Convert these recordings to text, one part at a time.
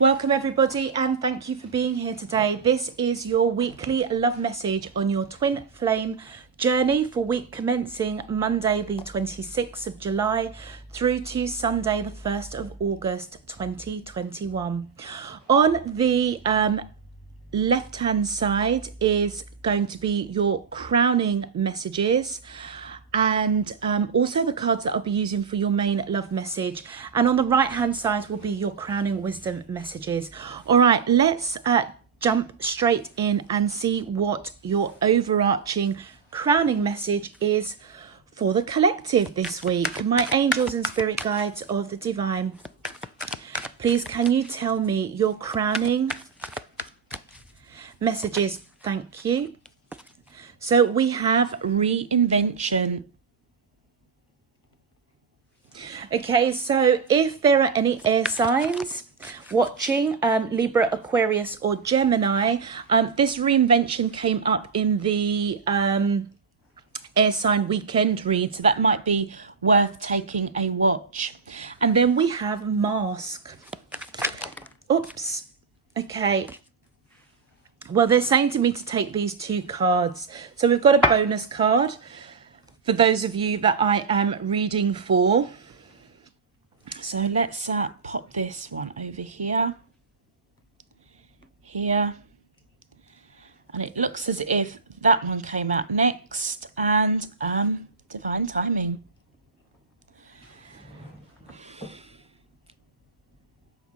Welcome everybody, and thank you for being here today. This is your weekly love message on your twin flame journey for week commencing Monday the 26th of July through to Sunday the 1st of August 2021. On the left hand side is going to be your crowning messages, and also the cards that I'll be using for your main love message. And on the right hand side will be your crowning wisdom messages. All right, let's jump straight in and see what your overarching crowning message is for the collective this week. My angels and spirit guides of the divine, please can you tell me your crowning messages? Thank you. So we have reinvention. Okay, so if there are any air signs watching, Libra, Aquarius or Gemini, this reinvention came up in the air sign weekend read, so that might be worth taking a watch. And then we have mask. Oops. Okay. Well, they're saying to me to take these two cards. So we've got a bonus card for those of you that I am reading for. So let's pop this one over here. Here. And it looks as if that one came out next. And divine timing.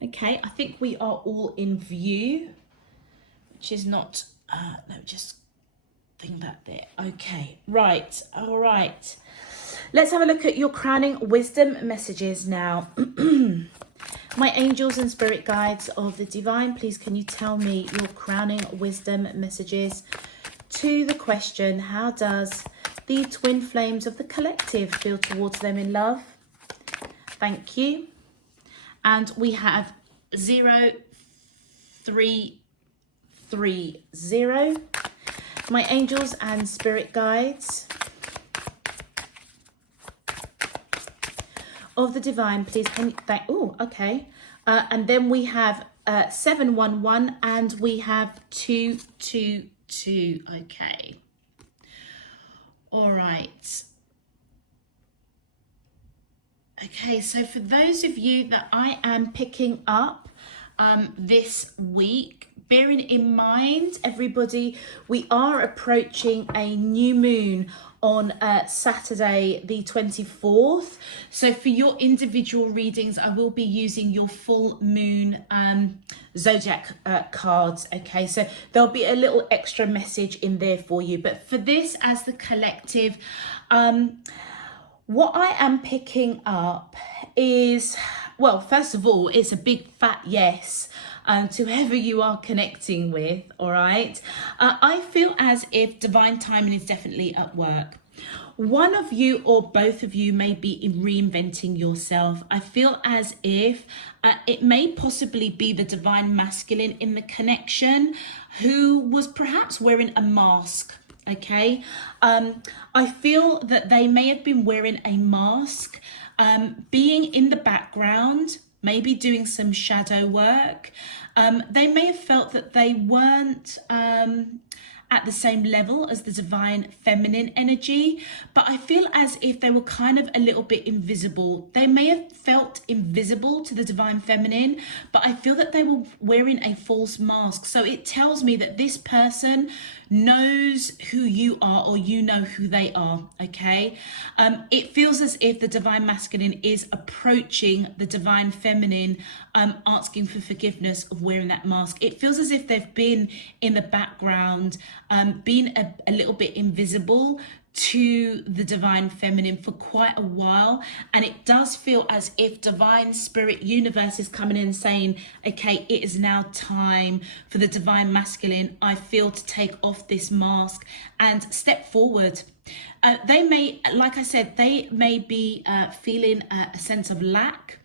Okay, I think we are all in view. Which is not, no, just think that there. Okay, right, all right. Let's have a look at your crowning wisdom messages now. My angels and spirit guides of the divine, please can you tell me your crowning wisdom messages to the question, how does the twin flames of the collective feel towards them in love? Thank you. And we have 0, 3, 3, 0. My angels and spirit guides of the divine, please can you thank, oh, okay. And then we have 7, 1, 1, and we have 2, 2, 2. Okay. All right. Okay, so for those of you that I am picking up this week, bearing in mind, everybody, we are approaching a new moon on Saturday the 24th. So for your individual readings, I will be using your full moon zodiac cards. Okay, so there'll be a little extra message in there for you. But for this as the collective, what I am picking up is, well, first of all, it's a big fat yes to whoever you are connecting with, all right? I feel as if divine timing is definitely at work. One of you or both of you may be reinventing yourself. I feel as if it may possibly be the divine masculine in the connection who was perhaps wearing a mask. Okay, I feel that they may have been wearing a mask, being in the background, maybe doing some shadow work. They may have felt that they weren't at the same level as the divine feminine energy, but I feel as if they were kind of a little bit invisible. They may have felt invisible to the divine feminine, but I feel that they were wearing a false mask. So it tells me that this person knows who you are, or you know who they are. Okay, it feels as if the divine masculine is approaching the divine feminine, asking for forgiveness of wearing that mask. It feels as if they've been in the background, being a little bit invisible to the divine feminine for quite a while, and it does feel as if divine spirit universe is coming in saying, okay, it is now time for the divine masculine, I feel, to take off this mask and step forward. They may, like I said, they may be feeling a sense of lack.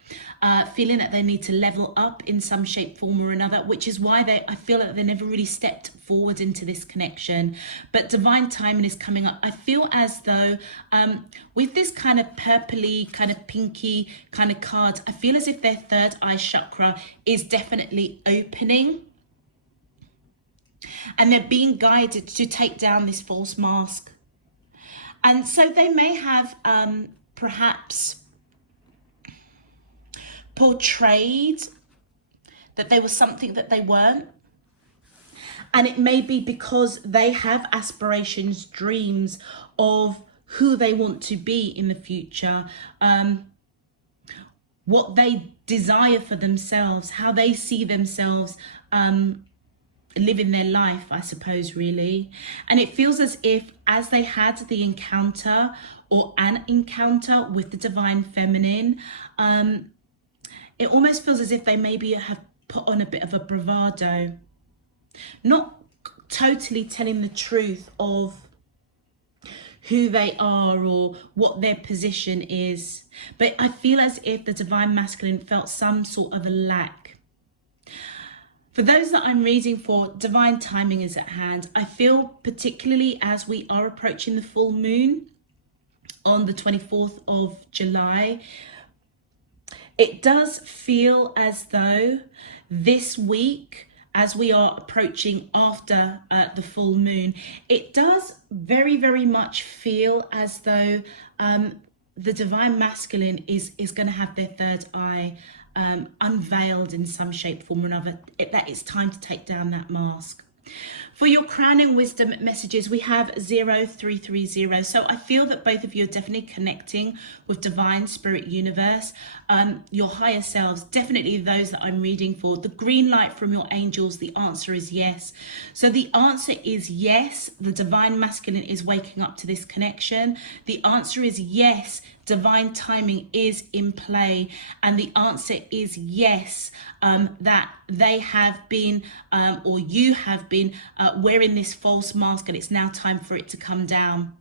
feeling that they need to level up in some shape, form or another, which is why I feel that they never really stepped forward into this connection. But divine timing is coming up. I feel as though with this kind of purpley, kind of pinky kind of card, I feel as if their third eye chakra is definitely opening. And they're being guided to take down this false mask. And so they may have perhaps portrayed that they were something that they weren't. And it may be because they have aspirations, dreams of who they want to be in the future, what they desire for themselves, how they see themselves living their life, I suppose, really. And it feels as if as they had the encounter or an encounter with the divine feminine, it almost feels as if they maybe have put on a bit of a bravado, not totally telling the truth of who they are or what their position is. But I feel as if the divine masculine felt some sort of a lack. For those that I'm reading for, divine timing is at hand. I feel particularly as we are approaching the full moon on the 24th of July, it does feel as though this week, as we are approaching after the full moon, it does very, very much feel as though the divine masculine is going to have their third eye unveiled in some shape, form or another, that it's time to take down that mask. For your crowning wisdom messages, we have 0330. So I feel that both of you are definitely connecting with divine spirit universe, your higher selves, definitely those that I'm reading for. The green light from your angels, the answer is yes. So the answer is yes, the divine masculine is waking up to this connection. The answer is yes, divine timing is in play. And the answer is yes, that they have been, or you have been wearing this false mask, and it's now time for it to come down.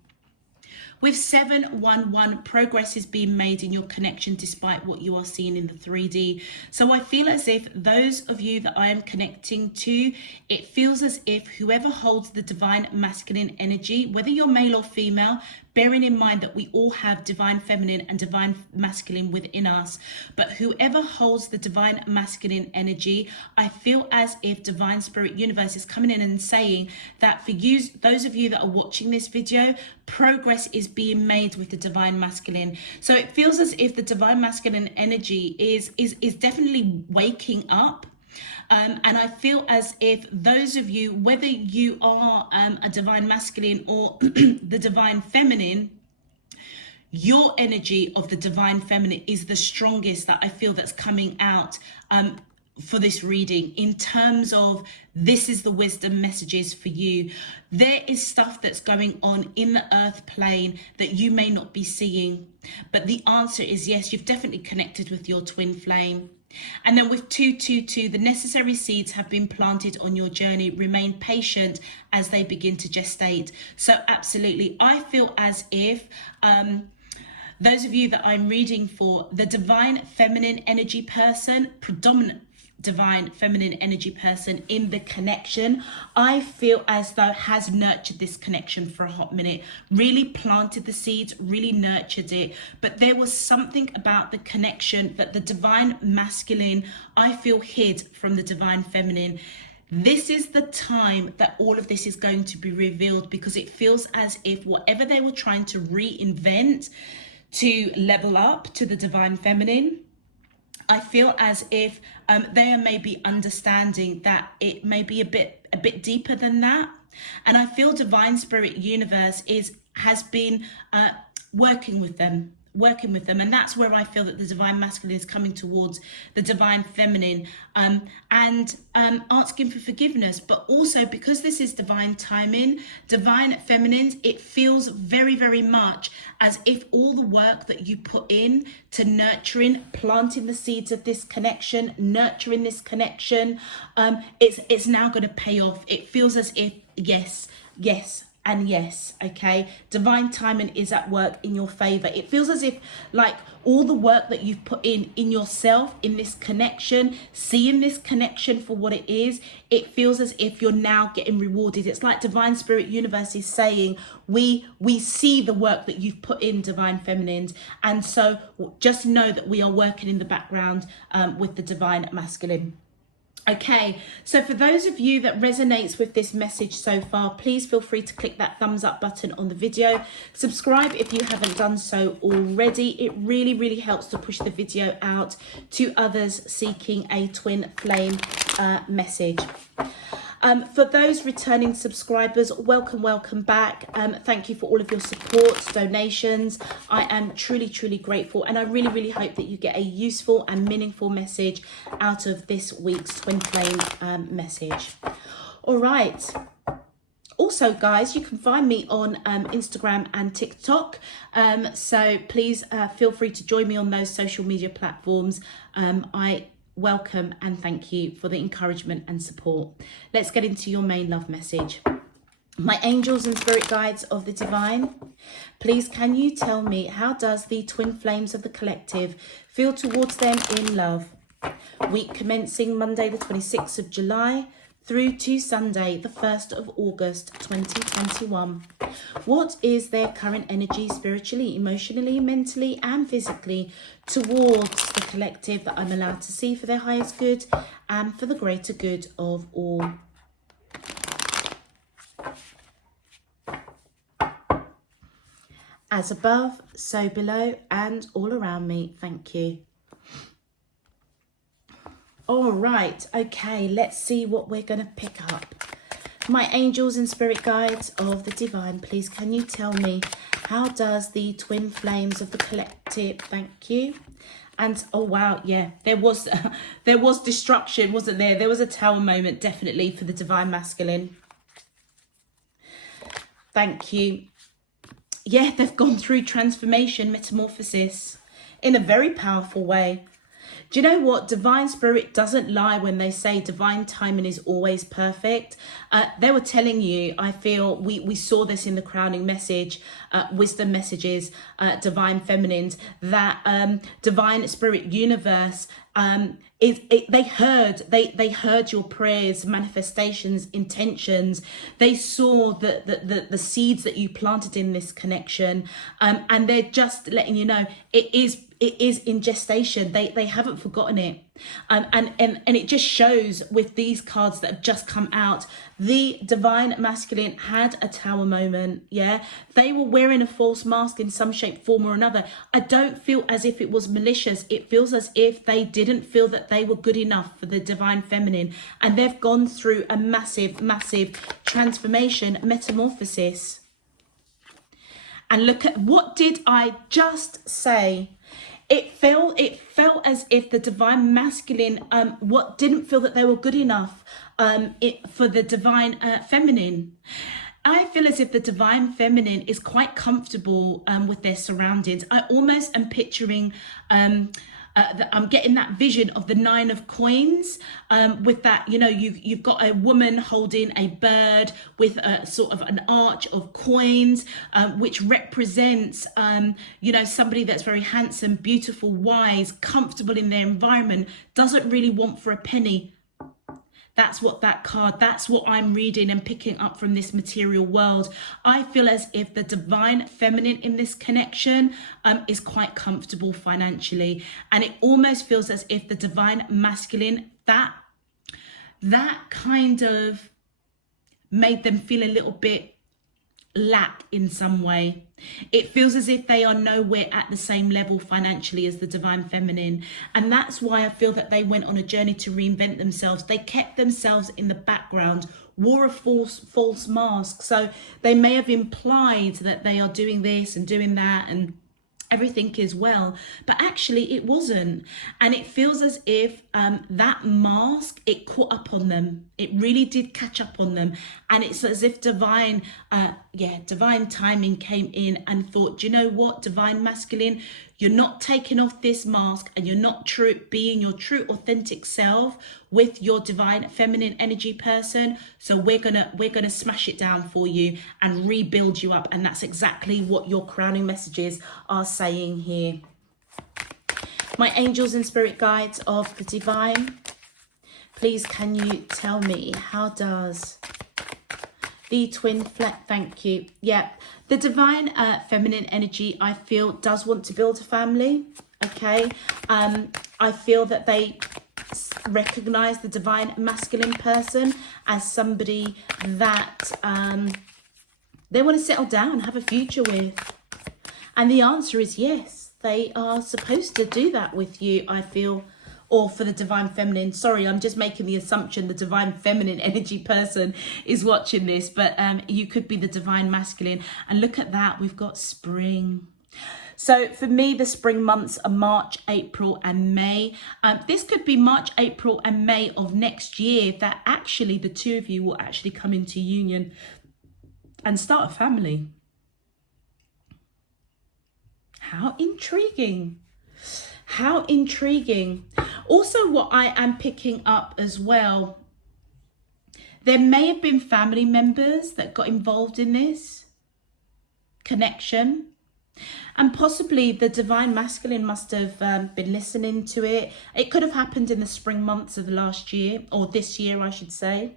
With 711, progress is being made in your connection despite what you are seeing in the 3D. So I feel as if those of you that I am connecting to, it feels as if whoever holds the divine masculine energy, whether you're male or female, bearing in mind that we all have divine feminine and divine masculine within us, but whoever holds the divine masculine energy, I feel as if divine spirit universe is coming in and saying that for you, those of you that are watching this video, progress is being made with the divine masculine. So it feels as if the divine masculine energy is definitely waking up. And I feel as if those of you, whether you are a divine masculine or the divine feminine, your energy of the divine feminine is the strongest that I feel that's coming out for this reading, in terms of this is the wisdom messages for you. There is stuff that's going on in the earth plane that you may not be seeing, but the answer is yes, you've definitely connected with your twin flame. And then with 222, the necessary seeds have been planted on your journey. Remain patient as they begin to gestate. So absolutely, I feel as if those of you that I'm reading for, the divine feminine energy person, predominant divine feminine energy person in the connection, I feel as though has nurtured this connection for a hot minute, really planted the seeds, really nurtured it. But there was something about the connection that the divine masculine, I feel, hid from the divine feminine. This is the time that all of this is going to be revealed, because it feels as if whatever they were trying to reinvent to level up to the divine feminine, I feel as if they are maybe understanding that it may be a bit deeper than that. And I feel divine spirit universe has been working with them. And that's where I feel that the divine masculine is coming towards the divine feminine and asking for forgiveness. But also, because this is divine timing, divine feminines, it feels very, very much as if all the work that you put in to nurturing, planting the seeds of this connection, nurturing this connection, it's now going to pay off. It feels as if, yes, and yes. Okay, divine timing is at work in your favor. It feels as if, like, all the work that you've put in yourself, in this connection, seeing this connection for what it is, it feels as if you're now getting rewarded. It's like divine spirit universe is saying, we see the work that you've put in, divine feminines, and so just know that we are working in the background with the divine masculine. Okay, so for those of you that resonates with this message so far, please feel free to click that thumbs up button on the video. Subscribe if you haven't done so already. It really helps to push the video out to others seeking a twin flame message. For those returning subscribers, welcome back. Thank you for all of your support, donations. I am truly grateful, and I really hope that you get a useful and meaningful message out of this week's twin flame message. All right. Also, guys, you can find me on Instagram and TikTok. So please feel free to join me on those social media platforms. I welcome and thank you for the encouragement and support. Let's get into your main love message. My angels and spirit guides of the divine, please can you tell me, how does the twin flames of the collective feel towards them in love? Week commencing Monday the 26th of July through to Sunday the 1st of August 2021. What is their current energy spiritually, emotionally, mentally and physically towards the collective that I'm allowed to see for their highest good and for the greater good of all? As above, so below and all around me. Thank you. All right, okay, let's see what we're going to pick up. My angels and spirit guides of the divine, please can you tell me, how does the twin flames of the collective, thank you. And oh wow, yeah, there was destruction, wasn't there? There was a tower moment, definitely, for the divine masculine. Thank you. Yeah, they've gone through transformation, metamorphosis in a very powerful way. Do you know what? Divine spirit doesn't lie when they say divine timing is always perfect. They were telling you, I feel we saw this in the crowning message, wisdom messages, divine feminines, that divine spirit universe they heard your prayers, manifestations, intentions. They saw the seeds that you planted in this connection, and they're just letting you know it is in gestation. They haven't forgotten it, and it just shows with these cards that have just come out. The divine masculine had a tower moment. Yeah, they were wearing a false mask in some shape, form or another. I don't feel as if it was malicious. It feels as if they didn't feel that they were good enough for the divine feminine, and they've gone through a massive transformation, metamorphosis. And look at, what did I just say? It felt as if the divine masculine didn't feel that they were good enough for the divine feminine. I feel as if the divine feminine is quite comfortable with their surroundings. I almost am picturing I'm getting that vision of the 9 of coins, with that, you know, you've got a woman holding a bird with a sort of an arch of coins, which represents, you know, somebody that's very handsome, beautiful, wise, comfortable in their environment, doesn't really want for a penny. That's what that's what I'm reading and picking up from this material world. I feel as if the divine feminine in this connection is quite comfortable financially. And it almost feels as if the divine masculine, that kind of made them feel a little bit lack in some way. It feels as if they are nowhere at the same level financially as the divine feminine, and that's why I feel that they went on a journey to reinvent themselves. They kept themselves in the background, wore a false mask, so they may have implied that they are doing this and doing that and everything is well, but actually it wasn't. And it feels as if that mask, it caught up on them. It really did catch up on them. And it's as if divine timing came in and thought, do you know what, divine masculine, You're not taking off this mask, and you're not being your true authentic self with your divine feminine energy person. So we're gonna smash it down for you and rebuild you up. And that's exactly what your crowning messages are saying here. My angels and spirit guides of the divine, please can you tell me, how does the twin flame, thank you. Yeah, the divine feminine energy, I feel, does want to build a family. Okay. I feel that they recognize the divine masculine person as somebody that they want to settle down, have a future with. And the answer is yes, they are supposed to do that with you, I feel. Or for the divine feminine, sorry, I'm just making the assumption the divine feminine energy person is watching this, but you could be the divine masculine. And look at that, we've got spring. So for me, the spring months are March, April and May. This could be March, April and May of next year that actually the two of you will actually come into union and start a family. How intriguing. How intriguing. Also, what I am picking up as well, there may have been family members that got involved in this connection. And possibly the divine masculine must have been listening to it. It could have happened in the spring months of last year, or this year, I should say.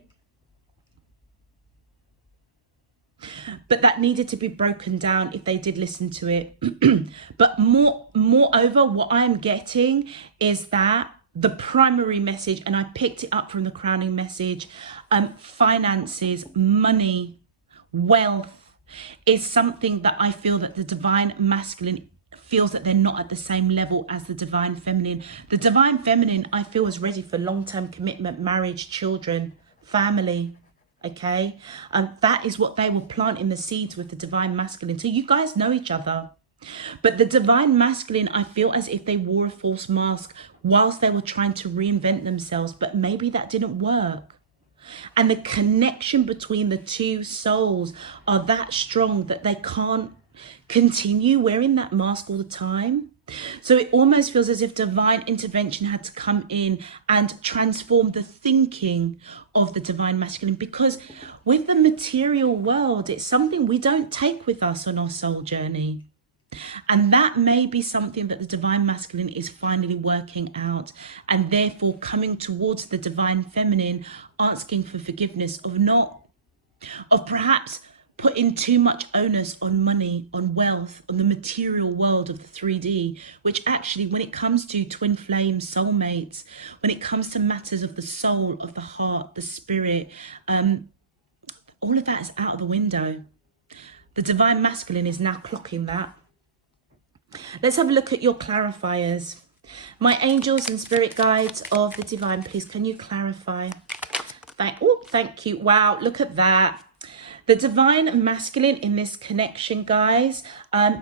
But that needed to be broken down if they did listen to it. But moreover, what I'm getting is that the primary message, and I picked it up from the crowning message, finances, money, wealth, is something that I feel that the divine masculine feels that they're not at the same level as the divine feminine. The divine feminine, I feel, is ready for long-term commitment, marriage, children, family. Okay, that is what they were planting the seeds with the divine masculine. So you guys know each other. But the divine masculine, I feel as if they wore a false mask whilst they were trying to reinvent themselves, but maybe that didn't work. And the connection between the two souls are that strong that they can't continue wearing that mask all the time. So it almost feels as if divine intervention had to come in and transform the thinking of the divine masculine, because with the material world, it's something we don't take with us on our soul journey. And that may be something that the divine masculine is finally working out, and therefore coming towards the divine feminine, asking for forgiveness of perhaps putting too much onus on money, on wealth, on the material world of the 3D, which actually, when it comes to twin flame soulmates, when it comes to matters of the soul, of the heart, the spirit, all of that is out of the window. The divine masculine is now clocking that. Let's have a look at your clarifiers. My angels and spirit guides of the divine, please, can you clarify? Thank you. Wow, look at that. The divine masculine in this connection, guys,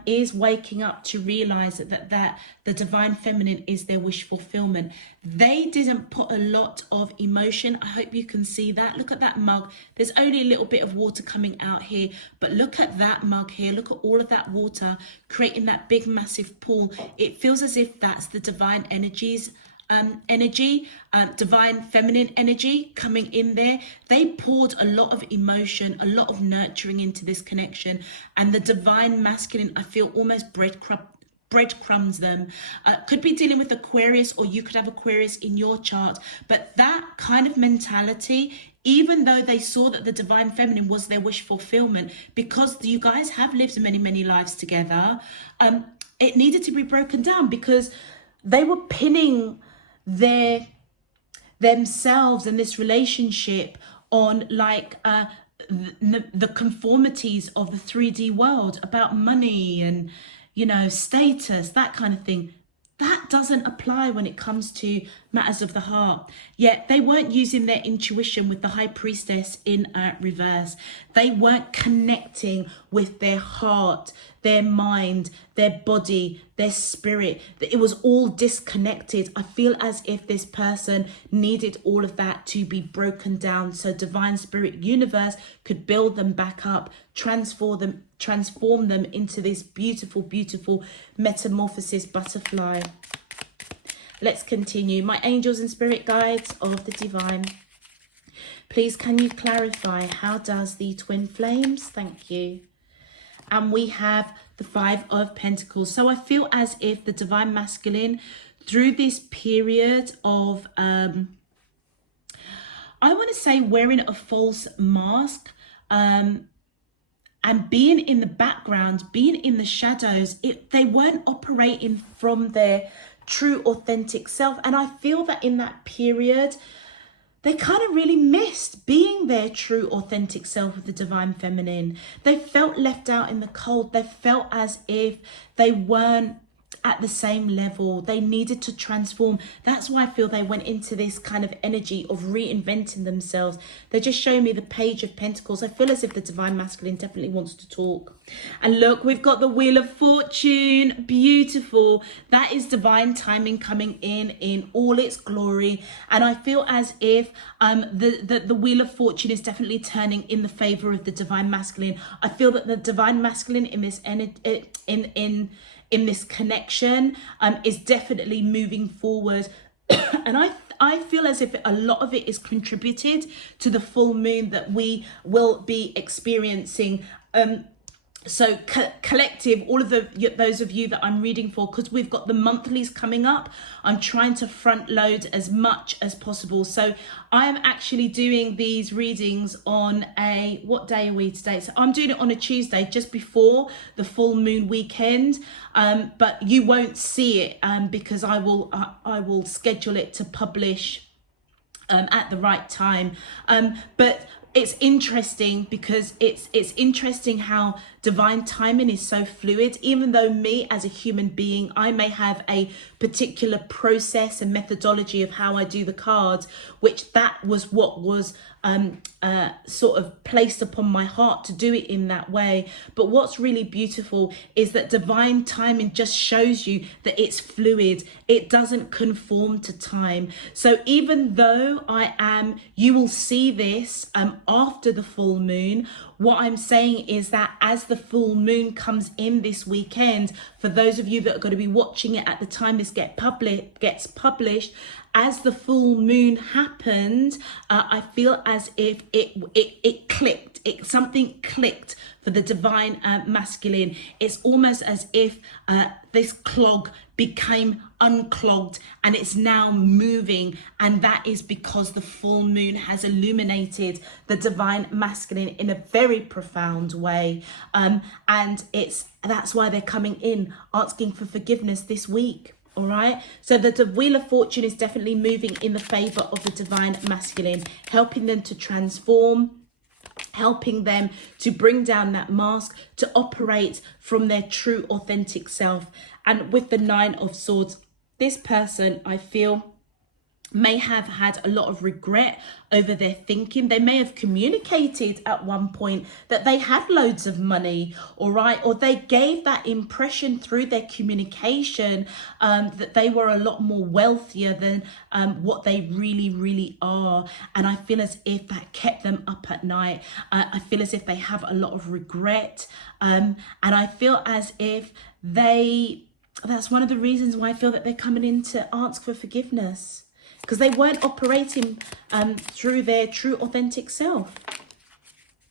is waking up to realize that the divine feminine is their wish fulfillment. They didn't put a lot of emotion. I hope you can see that. Look at that mug. There's only a little bit of water coming out here, but look at that mug here. Look at all of that water creating that big, massive pool. It feels as if that's the divine energies. Divine feminine energy coming in there. They poured a lot of emotion, a lot of nurturing into this connection, and the divine masculine, I feel, almost breadcrumbs them. Could be dealing with Aquarius, or you could have Aquarius in your chart, but that kind of mentality, even though they saw that the divine feminine was their wish fulfillment, because you guys have lived many lives together, it needed to be broken down, because they were pinning themselves and this relationship on like the conformities of the 3D world, about money and, you know, status, that kind of thing. That doesn't apply when it comes to matters of the heart. Yet they weren't using their intuition with the high priestess in reverse. They weren't connecting with their heart, their mind, their body, their spirit. It was all disconnected. I feel as if this person needed all of that to be broken down so divine spirit universe could build them back up, transform them into this beautiful, beautiful metamorphosis butterfly. Let's continue. My angels and spirit guides of the divine, please can you clarify, how does the twin flames? Thank you. And we have the 5 of Pentacles. So I feel as if the divine masculine, through this period of, I want to say wearing a false mask, and being in the background, being in the shadows, they weren't operating from their true authentic self. And I feel that in that period, they kind of really missed being their true authentic self with the divine feminine. They felt left out in the cold. They felt as if they weren't at the same level. They needed to transform. That's why I feel they went into this kind of energy of reinventing themselves. They just show me the Page of Pentacles. I feel as if the divine masculine definitely wants to talk. And look, we've got the Wheel of Fortune. Beautiful. That is divine timing coming in all its glory. And I feel as if the Wheel of Fortune is definitely turning in the favor of the divine masculine. I feel that the divine masculine in this in this connection is definitely moving forward. And I feel as if a lot of it is contributed to the full moon that we will be experiencing. So collective, all of those of you that I'm reading for, because we've got the monthlies coming up, I'm trying to front load as much as possible. So I am actually doing these readings on what day are we today? So I'm doing it on a Tuesday, just before the full moon weekend. But you won't see it because I will schedule it to publish at the right time. But it's interesting because it's interesting how divine timing is so fluid. Even though me as a human being, I may have a particular process and methodology of how I do the cards, which that was what was sort of placed upon my heart to do it in that way. But what's really beautiful is that divine timing just shows you that it's fluid. It doesn't conform to time. So even though you will see this after the full moon, what I'm saying is that as the full moon comes in this weekend, for those of you that are going to be watching it at the time this gets published, as the full moon happened, I feel as if it clicked. Something clicked for the divine masculine. It's almost as if this clog became unclogged and it's now moving, and that is because the full moon has illuminated the divine masculine in a very profound way, and that's why they're coming in asking for forgiveness this week. All right, so the Wheel of Fortune is definitely moving in the favor of the divine masculine, helping them to transform, helping them to bring down that mask, to operate from their true authentic self. And with the 9 of Swords, this person, I feel, may have had a lot of regret over their thinking. They may have communicated at one point that they had loads of money, all right, or they gave that impression through their communication that they were a lot more wealthier than what they really, really are. And I feel as if that kept them up at night. I feel as if they have a lot of regret, and I feel as if that's one of the reasons why I feel that they're coming in to ask for forgiveness, because they weren't operating through their true authentic self.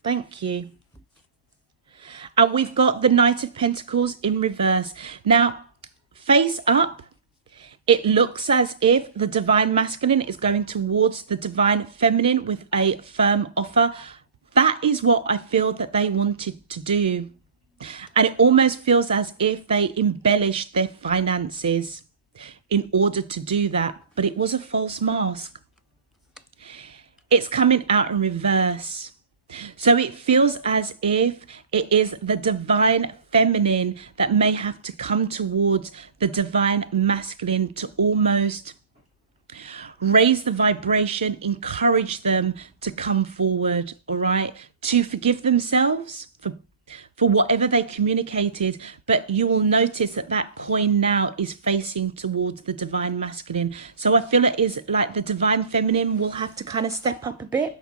Thank you. And we've got the Knight of Pentacles in reverse. Now, face up, it looks as if the divine masculine is going towards the divine feminine with a firm offer. That is what I feel that they wanted to do. And it almost feels as if they embellished their finances in order to do that, but it was a false mask. It's coming out in reverse. So it feels as if it is the divine feminine that may have to come towards the divine masculine to almost raise the vibration, encourage them to come forward, all right, to forgive themselves for whatever they communicated. But you will notice that that coin now is facing towards the divine masculine. So I feel it is like the divine feminine will have to kind of step up a bit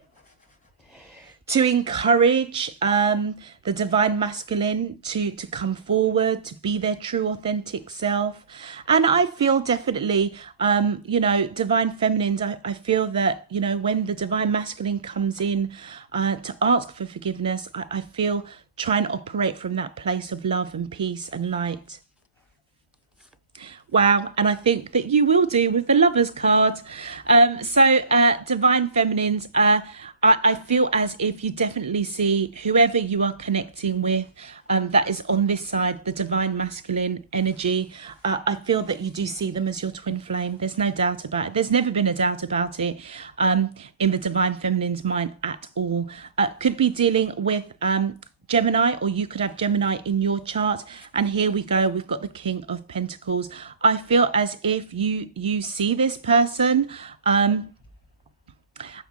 to encourage the divine masculine to come forward, to be their true authentic self. And I feel definitely, divine feminines, I feel that, when the divine masculine comes in to ask for forgiveness, I feel try and operate from that place of love and peace and light. Wow, and I think that you will do with the Lovers card. Divine feminines, I feel as if you definitely see whoever you are connecting with that is on this side, the divine masculine energy. I feel that you do see them as your twin flame. There's no doubt about it. There's never been a doubt about it in the divine feminine's mind at all. Could be dealing with Gemini, or you could have Gemini in your chart. And here we go, we've got the King of Pentacles. I feel as if you see this person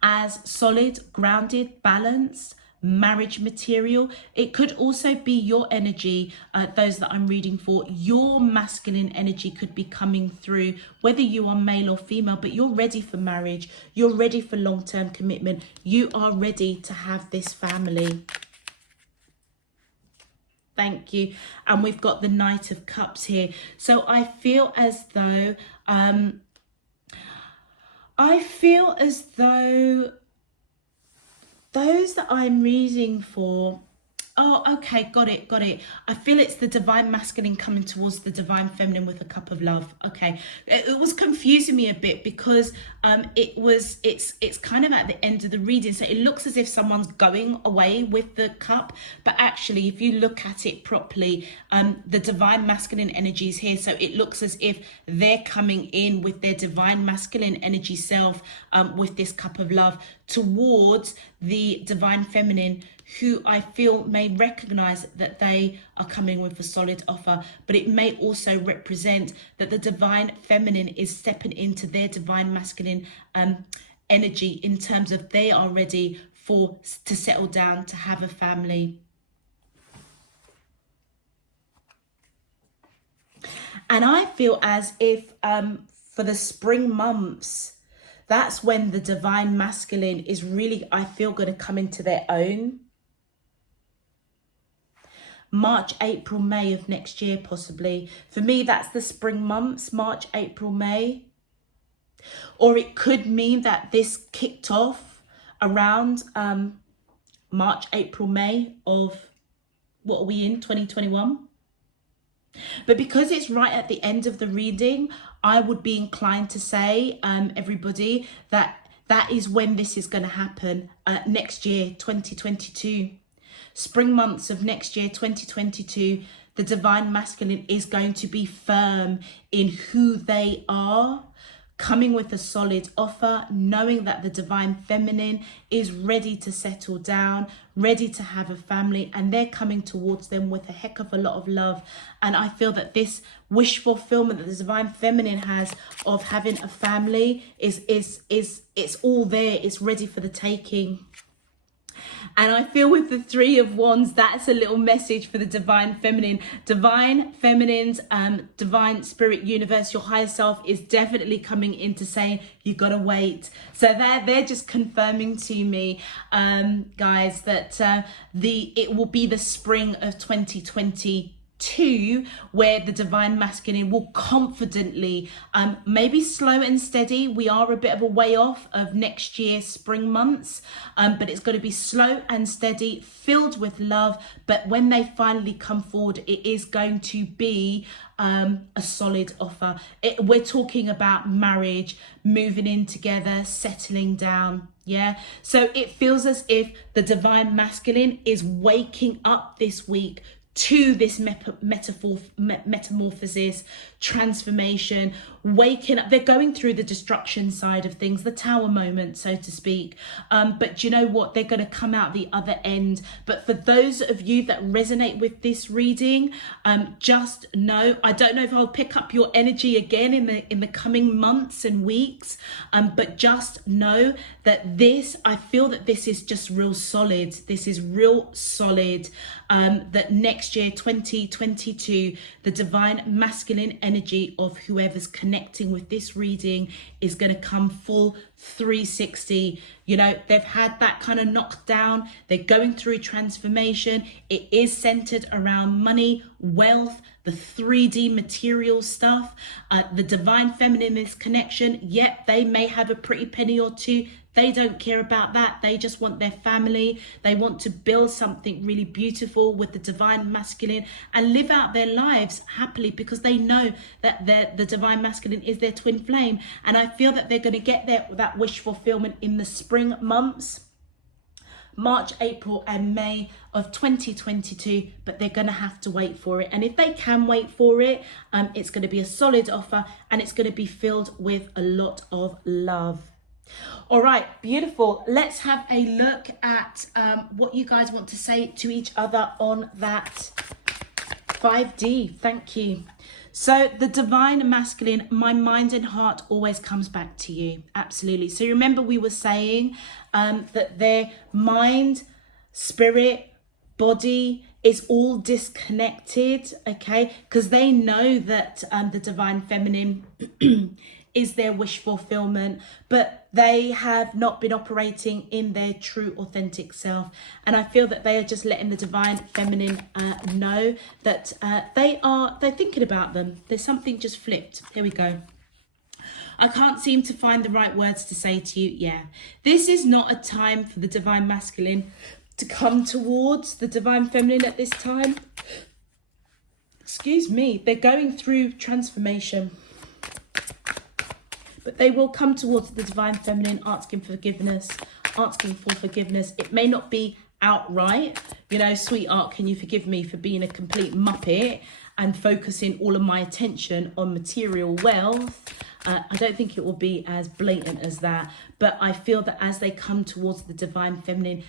as solid, grounded, balanced, marriage material. It could also be your energy, those that I'm reading for. Your masculine energy could be coming through, whether you are male or female, but you're ready for marriage. You're ready for long-term commitment. You are ready to have this family. Thank you. And we've got the Knight of Cups here. So I feel as though those that I'm reading for, oh, okay, got it. I feel it's the divine masculine coming towards the divine feminine with a cup of love. Okay, it was confusing me a bit because it's kind of at the end of the reading, so it looks as if someone's going away with the cup, but actually, if you look at it properly, the divine masculine energy is here, so it looks as if they're coming in with their divine masculine energy self with this cup of love towards the divine feminine, who I feel may recognize that they are coming with a solid offer, but it may also represent that the divine feminine is stepping into their divine masculine energy in terms of they are ready to settle down, to have a family. And I feel as if for the spring months, that's when the divine masculine is really, I feel, going to come into their own. March, April, May of next year, possibly. For me, that's the spring months, March, April, May. Or it could mean that this kicked off around March, April, May of, what are we in, 2021? But because it's right at the end of the reading, I would be inclined to say, everybody, that is when this is going to happen, next year, 2022. Spring months of next year, 2022, the divine masculine is going to be firm in who they are, coming with a solid offer, knowing that the divine feminine is ready to settle down, ready to have a family, and they're coming towards them with a heck of a lot of love. And I feel that this wish fulfillment that the divine feminine has of having a family is it's all there, it's ready for the taking. And I feel with the Three of Wands, that's a little message for the divine feminine. Divine feminines, divine spirit universe, your higher self is definitely coming into saying, you got to wait. So they're just confirming to me, guys, that it will be the spring of 2022 where the divine masculine will confidently, maybe slow and steady. We are a bit of a way off of next year's spring months, but it's going to be slow and steady, filled with love. But when they finally come forward, it is going to be a solid offer. We're talking about marriage, moving in together, settling down. Yeah, so it feels as if the divine masculine is waking up this week to this metamorphosis, transformation, waking up. They're going through the destruction side of things, the tower moment, so to speak. But you know what? They're going to come out the other end. But for those of you that resonate with this reading, just know, I don't know if I'll pick up your energy again in the coming months and weeks, but just know that this, I feel that this is just real solid. This is real solid. That next year, 2022, the divine masculine energy of whoever's connecting with this reading is going to come full 360. You know, they've had that kind of knockdown. They're going through transformation. It is centered around money, wealth, the 3D material stuff. The divine feminine in this connection, yep, they may have a pretty penny or two. They don't care about that. They just want their family. They want to build something really beautiful with the divine masculine and live out their lives happily, because they know that the divine masculine is their twin flame. And I feel that they're going to get that wish fulfillment in the spring months, March, April and May of 2022, but they're going to have to wait for it. And if they can wait for it, it's going to be a solid offer, and it's going to be filled with a lot of love. All right, beautiful. Let's have a look at what you guys want to say to each other on that 5D. Thank you. So the divine masculine, my mind and heart always comes back to you. Absolutely. So remember we were saying that their mind, spirit, body is all disconnected, okay? Because they know that the divine feminine is their wish fulfillment, but they have not been operating in their true authentic self. And I feel that they are just letting the divine feminine know that they're thinking about them. There's something just flipped. Here we go. I can't seem to find the right words to say to you. Yeah, this is not a time for the divine masculine to come towards the divine feminine at this time. Excuse me. They're going through transformation, but they will come towards the divine feminine asking for forgiveness. It may not be outright, you know, sweetheart, can you forgive me for being a complete muppet and focusing all of my attention on material wealth. I don't think it will be as blatant as that, but I feel that as they come towards the divine feminine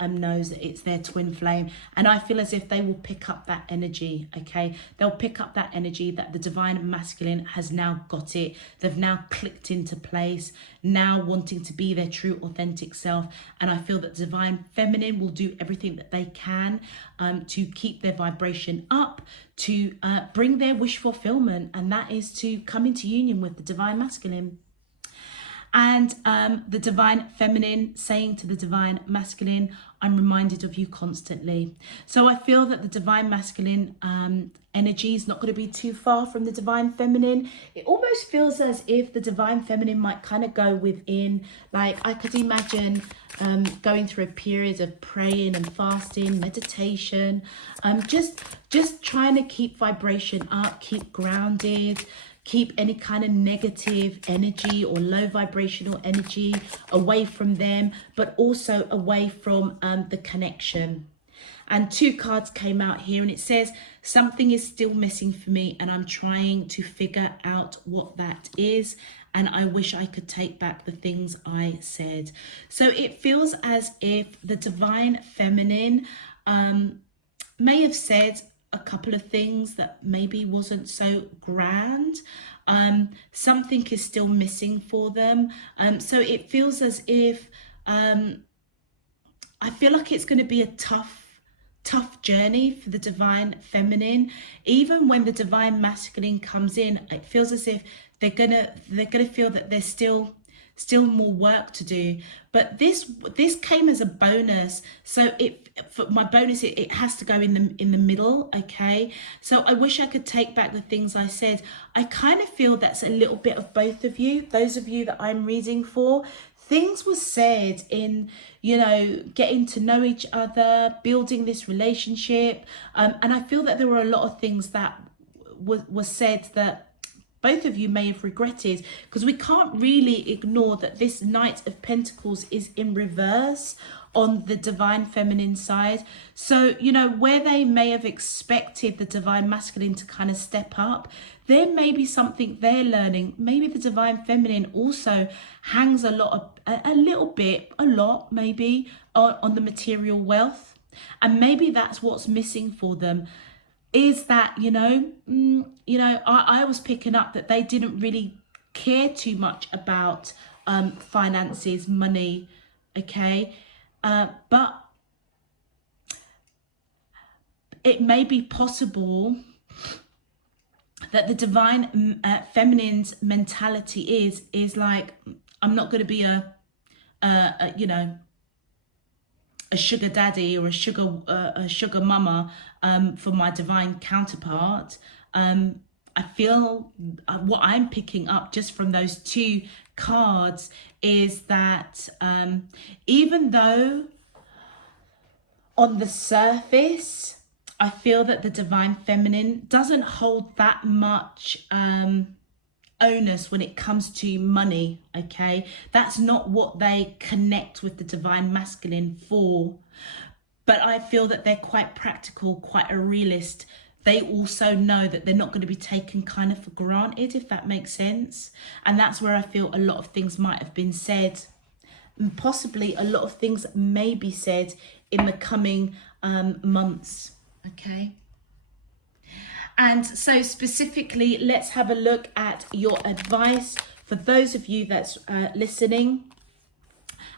knows that it's their twin flame, and I feel as if they will pick up that energy, okay? They'll pick up that energy that the divine masculine has now got it. They've now clicked into place, now wanting to be their true authentic self, and I feel that divine feminine will do everything that they can to keep their vibration up, to bring their wish fulfillment, and that is to come into union with the divine masculine. And the divine feminine saying to the divine masculine, I'm reminded of you constantly. So I feel that the divine masculine energy is not going to be too far from the divine feminine. It almost feels as if the divine feminine might kind of go within, like I could imagine going through a period of praying and fasting, meditation, just trying to keep vibration up, keep grounded, keep any kind of negative energy or low vibrational energy away from them, but also away from the connection. And 2 cards came out here, and it says something is still missing for me, and I'm trying to figure out what that is, and I wish I could take back the things I said. So it feels as if the divine feminine may have said a couple of things that maybe wasn't so grand. Something is still missing for them. So it feels as if I feel like it's going to be a tough journey for the divine feminine. Even when the divine masculine comes in, it feels as if they're gonna feel that there's still more work to do. But this came as a bonus, so for my bonus it has to go in the middle, okay? So I wish I could take back the things I said. I kind of feel that's a little bit of both of you, those of you that I'm reading for. Things were said in, you know, getting to know each other, building this relationship, and I feel that there were a lot of things that was said that both of you may have regretted, because we can't really ignore that this Knight of Pentacles is in reverse on the divine feminine side. So, you know, where they may have expected the divine masculine to kind of step up, there may be something they're learning. Maybe the divine feminine also hangs a lot, a lot maybe on the material wealth. And maybe that's what's missing for them, is that, I was picking up that they didn't really care too much about finances, money, okay? But it may be possible that the divine feminine's mentality is like, I'm not going to be a sugar daddy or a sugar mama for my divine counterpart. I feel what I'm picking up just from those two cards is that even though on the surface I feel that the divine feminine doesn't hold that much onus when it comes to money, okay? That's not what they connect with the divine masculine for. But I feel that they're quite practical, quite a realist. They also know that they're not going to be taken kind of for granted, if that makes sense. And that's where I feel a lot of things might have been said. And possibly a lot of things may be said in the coming months, okay? And so specifically, let's have a look at your advice for those of you that's listening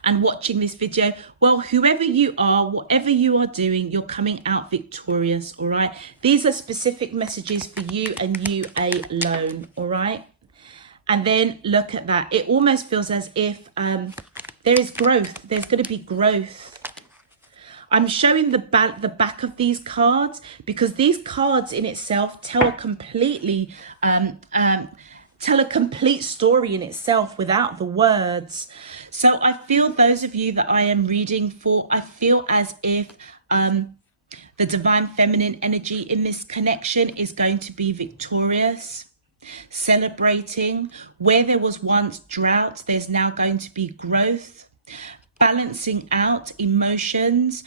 and watching this video. Well, whoever you are, whatever you are doing, you're coming out victorious, all right? These are specific messages for you and you alone, all right? And then look at that. It almost feels as if there is growth. There's going to be growth. I'm showing the back of these cards because these cards in itself tell a complete story in itself without the words. So I feel those of you that I am reading for, I feel as if the divine feminine energy in this connection is going to be victorious, celebrating. Where there was once drought, there's now going to be growth. Balancing out emotions,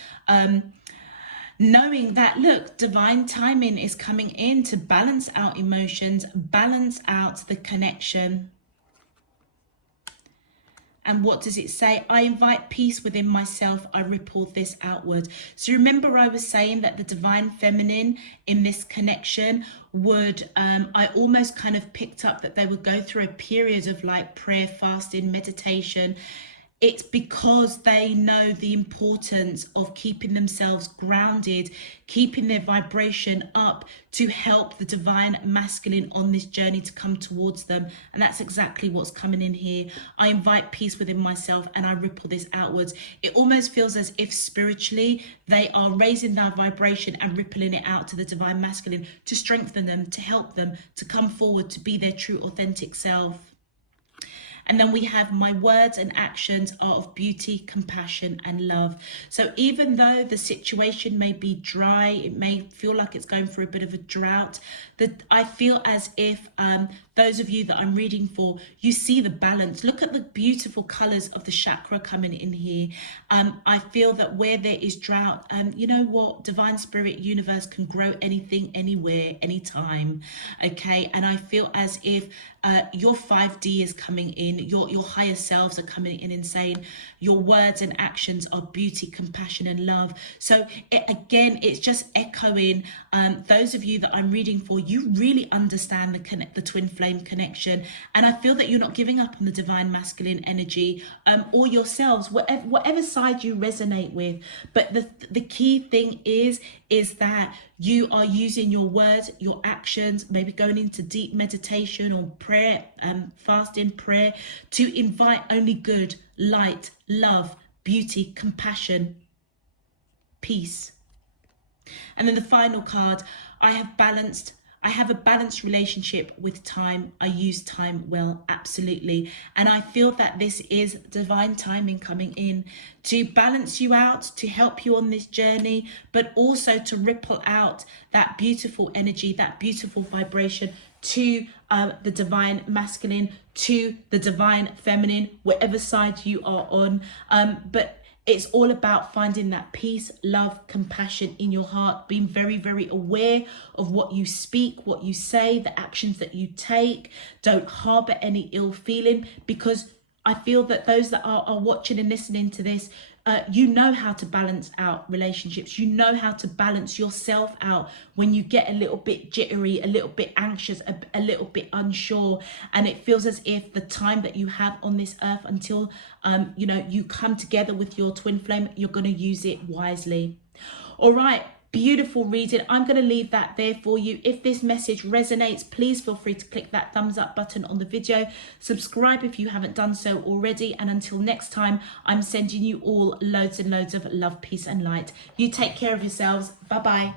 knowing that, look, divine timing is coming in to balance out emotions, balance out the connection. And what does it say? I invite peace within myself. I ripple this outward. So remember I was saying that the divine feminine in this connection would, I almost kind of picked up that they would go through a period of like prayer, fasting, meditation. It's because they know the importance of keeping themselves grounded, keeping their vibration up to help the divine masculine on this journey to come towards them. And that's exactly what's coming in here. I invite peace within myself and I ripple this outwards. It almost feels as if spiritually they are raising their vibration and rippling it out to the divine masculine to strengthen them, to help them, to come forward, to be their true authentic self. And then we have my words and actions are of beauty, compassion, and love. So even though the situation may be dry, it may feel like it's going through a bit of a drought, that I feel as if those of you that I'm reading for, you see the balance. Look at the beautiful colors of the chakra coming in here. I feel that where there is drought, you know what? Divine Spirit Universe can grow anything, anywhere, anytime. Okay. And I feel as if your 5D is coming in, your higher selves are coming in and saying your words and actions are beauty, compassion, and love. So again, it's just echoing those of you that I'm reading for, you really understand the twin flame connection. And I feel that you're not giving up on the divine masculine energy or yourselves, whatever side you resonate with. But the key thing is that you are using your words, your actions, maybe going into deep meditation or prayer, fasting prayer, to invite only good, light, love, beauty, compassion, peace. And then the final card, I have a balanced relationship with time. I use time well, absolutely. And I feel that this is divine timing coming in to balance you out, to help you on this journey, but also to ripple out that beautiful energy, that beautiful vibration to the divine masculine, to the divine feminine, whatever side you are on. But It's all about finding that peace, love, compassion in your heart, being very, very aware of what you speak, what you say, the actions that you take. Don't harbor any ill feeling, because I feel that those that are watching and listening to this, you know how to balance out relationships. You know how to balance yourself out when you get a little bit jittery, a little bit anxious, a little bit unsure, and it feels as if the time that you have on this earth until you come together with your twin flame, you're going to use it wisely. All right. Beautiful reading. I'm going to leave that there for you. If this message resonates, please feel free to click that thumbs up button on the video. Subscribe if you haven't done so already. And until next time, I'm sending you all loads and loads of love, peace and light. You take care of yourselves. Bye-bye.